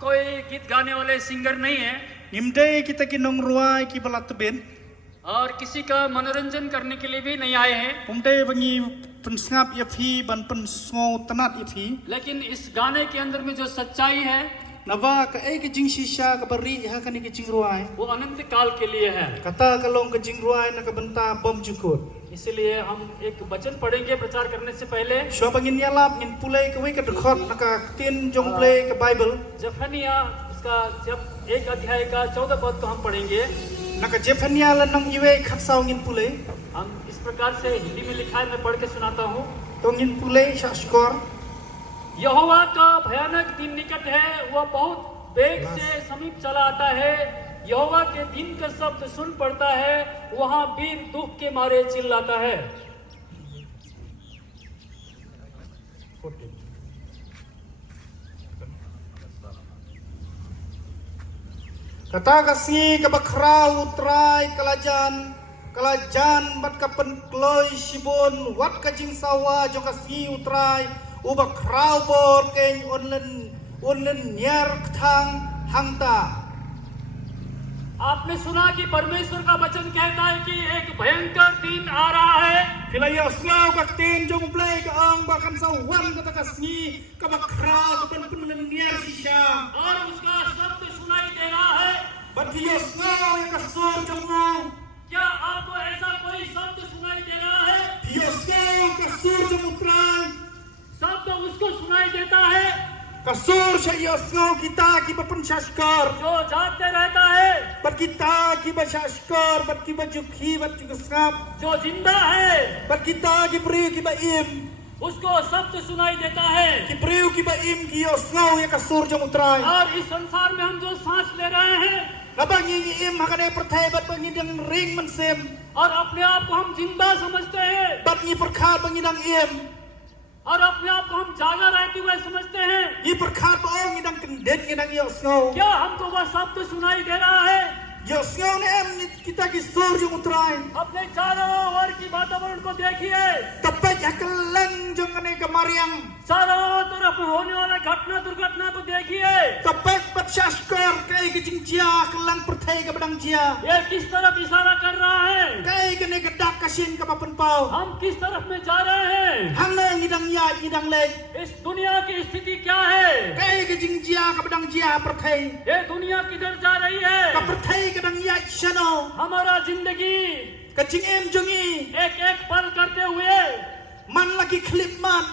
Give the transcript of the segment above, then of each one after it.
कोई गीत गाने वाले सिंगर नहीं है Nimde kita kinong ruai ki balat ben. और किसी का मनोरंजन करने के लिए भी नहीं आए हैं, Umde bangi pensngap ya phi ban pensngau tanat ya phi. लेकिन इस गाने के अंदर में जो सच्चाई है Nava ka ai ki jing shisha ka bari ha ka ni ki jing ruai. वो अनंत काल के लिए है। Kata kalong ka jing ruai na ka benta bom jukut. इसलिए हम एक वचन पढ़ेंगे प्रचार करने से पहले। Shwa bangin nyalap ngin pulai ka wi ka dekhot na ka tin jong play ka Bible. जफनिया इसका जब एक अध्याय का 14 पद को हम पढ़ेंगे। Na ka Jefania la nong iwe khatsau ngin pulai. हम इस प्रकार से हिंदी में लिखा है, मैं पढ़ के सुनाता हूँ। To ngin pulai shaskor. यहोवा का भयानक दिन निकट है, वह बहुत वेग से समीप चला आता है। यहोवा के दिन का शब्द सुन पड़ता है, वहाँ वीर दुख के मारे चिल्लाता है। Kata kasi ka bakrau trai kalajan bat ka penkloi sibon wat ka jing sawa jo kasi utrai u bakrau bor ken onlen nyar thang hangta. आपने सुना कि परमेश्वर का वचन कहता है कि एक भयंकर दिन आ रहा है। Filaya slaw ka tin jong play ka ang bakan sa wan kata kasi ka bakrau ka penlen nyar sisha. और उसका शब्द सुनाई दे रहा है। Bat hiyo slaw ka sor jong mo. क्या आपको ऐसा कोई शब्द सुनाई दे रहा है? Hiyo slaw ka sor jong utrai. शब्द उसको सुनाई देता है Kasur siya yosngaw kita ki papansaskar. जो जागते रहता है, Bat kita ki basaskar, bat ki bajukhi, bat ki kusngap. जो जिंदा है, Bat kita ki priyo ki baim. उसको शब्द सुनाई देता है। Ki priyo ki baim ki yosngaw ya kasur jong utray. और इस संसार में हम जो सांस ले रहे हैं Labang yung iim hakane pertay bat bangi dang ring mansem. और अपने आप को हम जिंदा समझते हैं Bat ngi perkhat bangi dang iim. और अपने आप को हम जागा रहते हुए समझते हैं, Ngi perkhat baong ngi dang kendet ngi dang yosngaw. क्या हमको वह शब्द सुनाई दे rहा है? Yosngaw ni em kita ki sur jong utray. अपने चारों ओर की वातावरण को देखिए, Tapay hakalang jong ane kamariang. चारों तरफ होने वाले घटना दुर्घटना को देखिए। Tapay patsaskar kay ki jingjia kalang pertay ka badang jia. ये किस तरफ इशारा कर रहा है? Kay gane gadak kasin ka papanpaw. हम किस तरफ में जा रहे हैं? Hang na ngidang ya ngidang leg. इस दुनिया की स्थिति क्या है? Kay ka jingjia ka badang jia pertay. ये दुनिया किधर जा रही है? Ka pertay ka dang ya shano. हमारा जिंदगी Ka jingem jongi. एक एक पल करते हुए Man lagi klip man.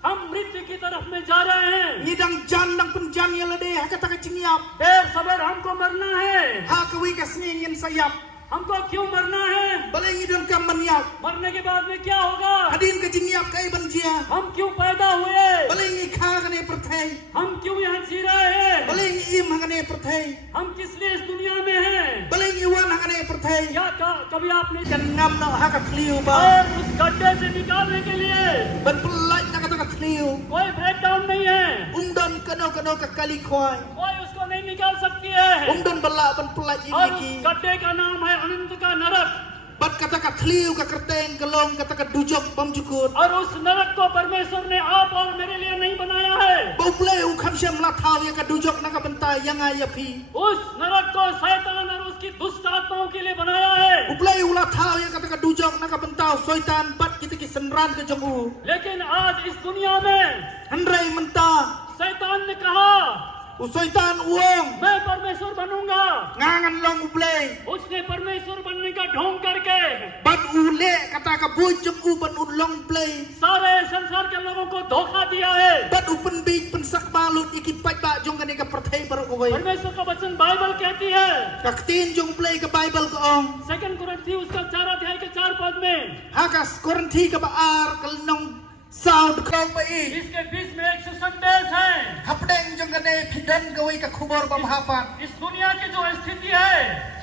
हम मृत्यु की तरफ में जा रहे हैं। Ngidang jan dang penjan ya lade hakata ka jingyap. देर सवेर हमको मरना है। Ha kawi ka sningin sayap. हमको क्यों मरना है? Balay ngidang ka manyap. मरने के बाद में क्या होगा? Hadin ka jingyap kay banjia. हम क्यों पैदा हुए? Balay ngi kha ka ne pertay. हम क्यों यहाँ जी रहे हैं? Balay ngi im hangane pertay. हम किस लिए इस दुनिया में हैं? Balay ngi wan hangane pertay. क्या कभी आपने Kan ngam na ha ka kliu ba. और उस गड्ढे से निकालने के लिए Ban pelaj na kata ka kliu. कोई ब्रेक डाउन नहीं है, Umdan kano ka kali khoy. कोई उसको नहीं निकाल सकती है। Umdan bala ban pelaj और ini उस ki. गड्ढे का नाम है अनंत का नरक। Bat kata ka kliu ka kerteng kelong kata ka dujok pam jukut. और उस नरक को परमेश्वर ने आप और मेरे लिए नहीं बनाया है। Bau play u kham syam la thaw ya ka dujok na ka bentai yang ay phi. उस नरक को शैतान और उसकी दुष्ट आत्माओं के लिए बनाया है। U play u la thaw ya kata ka dujok na ka bentau soitan bat kita ki senran ke jongu. लेकिन आज इस दुनिया में Handrai menta. शैतान ने कहा U soitan uong. मैं परमेश्वर बनूंगा। Ngangan long u play. उसने परमेश्वर बनने का ढोंग करके Bat ule kata ka bujok u ban u long play. सारे संसार के लोगों को धोखा दिया है। Bat u penbig pensak balut iki pat ba jong kani ka perthai baru ko wai. परमेश्वर का वचन बाइबल कहती है, Ka tin jong play ka Bible ko ong. 2 कुरिन्थी उसका 4 अध्याय के 4 पद में Hakas korinthi ka baar kalnong sound krong ba i. इसके बीच में एक सुसंदेश है। Hapdeng jong kani phidan ka wai ka khubor ba mahapan. इस दुनिया की जो स्थिति है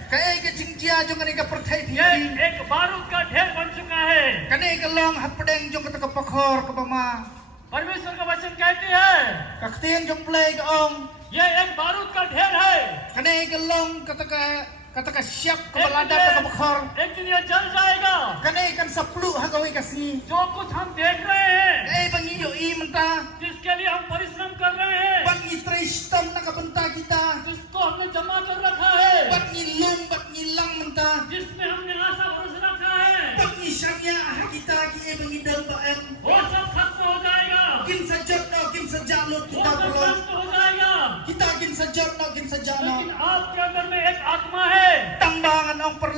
Kay ka jingjia jong kani ka perthai ये phi. एक बारूद का ढेर बन चुका है। Kani ka long hapdeng jong kata ka pakhor ka bama. परमेश्वर का वचन कहती है Ka tin jong play ka ong. ये एक बारूद का ढेर है। Kani ka long kata ka siap ka एक balada दिन ka pakhor. एक दिन ये jal जाएगा। Kani kan saplu ha ka wai ka si. जो कुछ हम देख रहे हैं, Kay bangi yo i menta. जिसके लिए हम परिश्रम कर रहे हैं, Bang i tristam na ka benta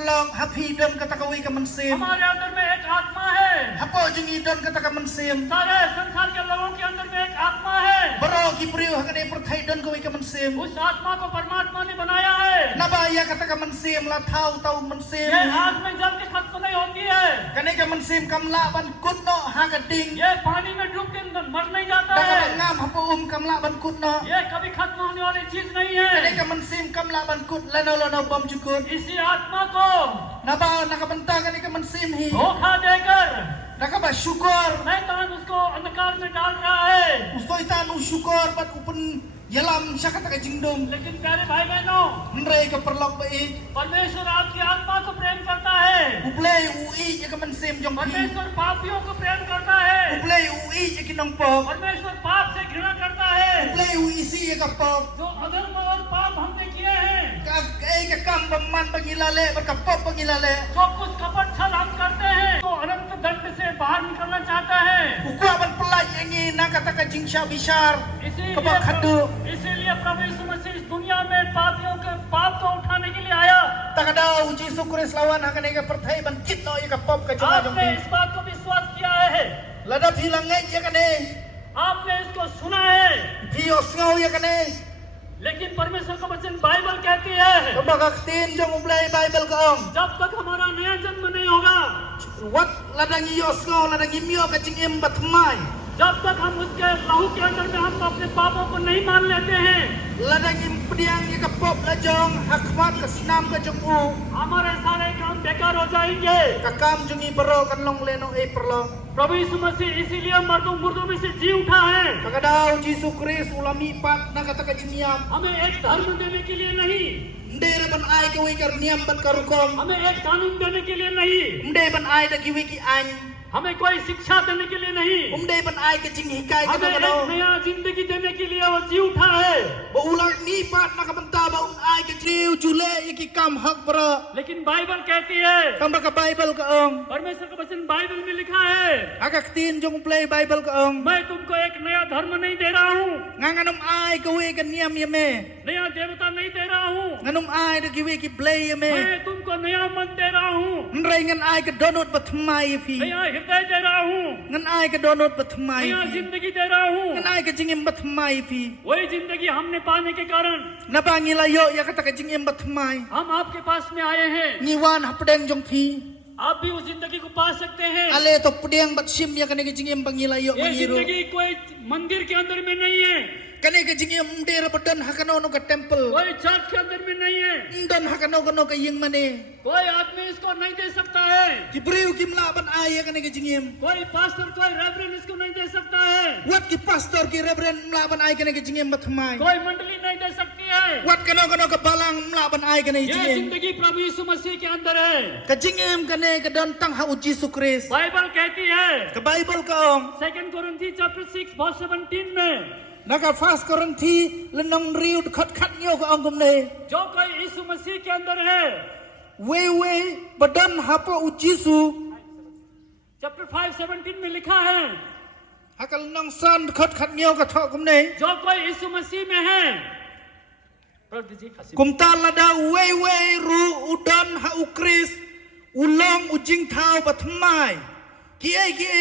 perlong happy don kata kawi ke mensim. हमारे अंदर में एक आत्मा है, Hapo jungi don kata ka mensim. सारे संसार के लोगों के अंदर में एक आत्मा है। Baro ki priu hakane perthai don kawi ke mensim. उस आत्मा को परमात्मा ने बनाया है। Naba ya kata ka mensim la thau tau mensim. ये आग में जल के खत्म नहीं होती है, Kane ka mensim kamla ban kut no ha ka ding. ये पानी में डूब के मर नहीं जाता Daga है, ban ngam hapo kamla ban kut no. ये कभी खत्म होने वाली चीज नहीं Kane है। ka mensim kamla ban kut lano bom jukut. इसी आत्मा को Naba nakabanta kane ka mensim hi. धोखा देकर Nakaba syukur. शैतान उसको अंधकार में डाल रहा है। Ustoi tanu syukur pat upun yalam siya kata ka jingdom. लेकिन प्यारे भाई बहनों, Nre ka perlong ba i. परमेश्वर आपकी आत्मा को प्रेम करता है, Uplay ui ya ka mensim jong pi. परमेश्वर पापियों को प्रेम करता है, Uplay ui ya kinong pop. परमेश्वर पाप से घृणा करता है। Uplay ui isi ya ka pop. जो अधर्म और पाप हमने किए हैं, Ka kam baman pangilale berkapop pangilale. जो कुछ कपट छल हम करते हैं, तो अनंत दंड से बाहर निकलना चाहता है। Ukwa ban pelaj yangi na kata ka jingsha bishar. Kabak hadu. इसीलिए प्रभु यीशु मसीह इस दुनिया में पापियों के पाप को उठाने के लिए आया। Takadaw Jisu Kris lawan hakane ka perthai ban kit no ya ka pop ka joma jong आपने pi. इस बात को विश्वास किया है, Lada philangai ya kane. आपने इसको सुना है, Pio sngaw ya kane. लेकिन परमेश्वर का वचन बाइबल कहती है, Kabak tin jong uplay Bible ka ong. जब तक हमारा नया जन्म नहीं होगा, Wat ladang iyo sngaw ladang imyo ka jingim batmai. जब तक हम उसके लहू के अंदर में हम अपने पापों को नहीं मान लेते हैं, Ladang impediang ya ka pop la jong hakmat ka sinam ka jong u. हमारे सारे काम बेकार हो जाएंगे। Ka kam jongi baro kan long leno e perlong. प्रभु यीशु मसीह इसीलिए मुर्दों में से जी उठा है, Takadaw Jisu Kris ulami pat na kata ka jingiyam. हमें एक धर्म देने के लिए नहीं, Ndere ban ay ka wi kar niyam ban karukom. हमें एक कानून देने के लिए नहीं, Umde ban ay da kiwi ki any. हमें कोई शिक्षा देने के लिए नहीं, Umde ban ay ka jing hikay ka हमें एक no. नया जिंदगी देने के लिए वो जी उठा है। Ba ulang ni pat na kabanta ba un ay ka jiu jule iki kam hak bro. लेकिन बाइबल कहती है, Kam ba ka Bible ka ong. परमेश्वर का वचन बाइबल में लिखा है, Agak tin jong play Bible ka ong. मैं तुमको एक नया धर्म नहीं दे रहा हूँ, Nganganum ay ka wi ka niyam yame. नया देवता नहीं दे रहा हूँ, Nganum ay da kiwi ki play yame. मैं तुमको नया मन दे रहा हूँ, Nray ngan ay ka donut ba tmai fi. नया हृदय दे रहा हूँ, Ngan ay ka donut ba tmai नया fi. जिंदगी दे रहा हूँ। Ngan ay ka jingim ba tmai fi. वही जिंदगी हमने पाने के कारण Napangila yo ya kata ka jingim ba tmai. हम आपके पास में आए हैं। Ngiwan hapdeng jong fi. आप भी उस जिंदगी को पा सकते हैं। Ale to pudeng bat sim ya kane ka jingim pangila yo ये mangiru. जिंदगी कोई मंदिर के अंदर में नहीं है, Kane ka jingim ndera badan hakano no ka temple. कोई चर्च के अंदर में नहीं है, Ndon hakano kano ka ying mane. कोई आदमी इसको नहीं दे सकता है, Kibriu kimla ban ay ya kane ka jingim. कोई पास्टर कोई रेवरेंड इसको नहीं दे सकता है, Wat ki pastor ki reverend mla ban ay kane ka jingim ba tmai. कोई मंडली नहीं दे सकती है। Wat kano ka balang mla ban ay kane ये jingim. जिंदगी प्रभु यीशु मसीह के अंदर है। Ka jingim kane ka don tang ha uji su Kris. Bible कहती है, Ka Bible ka ong. 2 Corinthians chapter 6 verse 17 में, Naka fast Korinthi lenong riu khat khat nyo ka ong kumne. जो कोई यीशु मसीह के अंदर है, We badan hapa uji su. Chapter 5:17 में लिखा है, Hakal nong san khat khat nyo ka thok kumne. जो कोई यीशु मसीह में है, प्रभु जी हंसी। Kumta lada we ru udan ha ukris ulong ujing thau batmai. Ki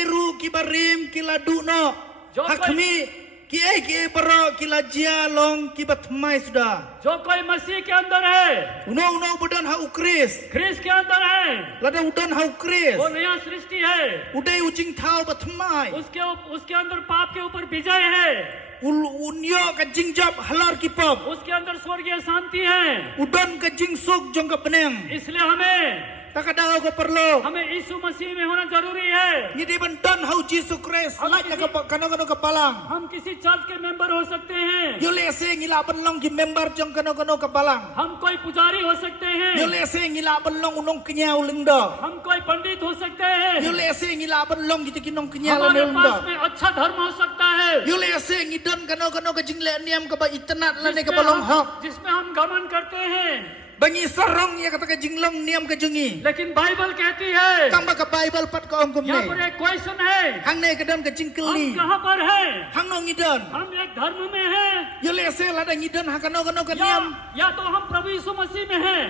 ru ki barim ki ladu no. Hakmi ki baro ki lajia long ki batmai sudah. जो कोई मसीह के अंदर है, Uno badan ha ukris. ख्रिस्त के अंदर है, Lada udan ha ukris. वो नया सृष्टि है, Udai ujing thau batmai. उसके अंदर पाप के ऊपर विजय है, Unyo ka jingjap halar ki pop. उसके अंदर स्वर्गीय शांति है। Udan ka jing sok jong ka peneng. इसलिए हमें Takadaw ko perlo. यीशु मसीह में होना जरूरी है। Ngidi bantan hau Jisu Kris. Like na kano ka palang. हम किसी चर्च के मेंबर हो सकते हैं, Yule se ngila banlong ki member jong kano ka palang. हम कोई पुजारी हो सकते हैं, Yule se ngila banlong unong kinyaw lingdo. हम कोई पंडित हो सकते हैं, Yule se ngila banlong kita kinong kinyaw हमारे lingdo. पास में अच्छा धर्म हो सकता है, Yule se ngidon kano ka jingle niam ka ba itanat lane ka balong hok. जिसमें हम गमन करते हैं। Bangi sarong ya kata ka jinglong niam ka jungi. लेकिन बाइबल कहती है, Kamba ka Bible pat ka ong यहाँ पर kumne. एक क्वेश्चन है, Hang ne ka don ka हम jingkeli. कहाँ पर हैं? Hang no ngidon. हम एक धर्म में हैं, Yule se lada ngidon hakano ka या niam. या तो हम प्रभु यीशु मसीह में हैं,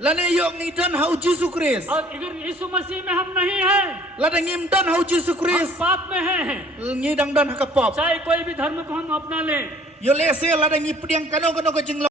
Lane yok ni dan hau Yesus Kristus. और अगर यीशु मसीह में हम नहीं हैं, Lada ngim dan hau Yesus हम Kristus. पाप में हैं, Ngi dang dan hakapop. चाहे कोई भी धर्म को हम अपना लें, Yo lese lada ngi pediang kano kano ka jing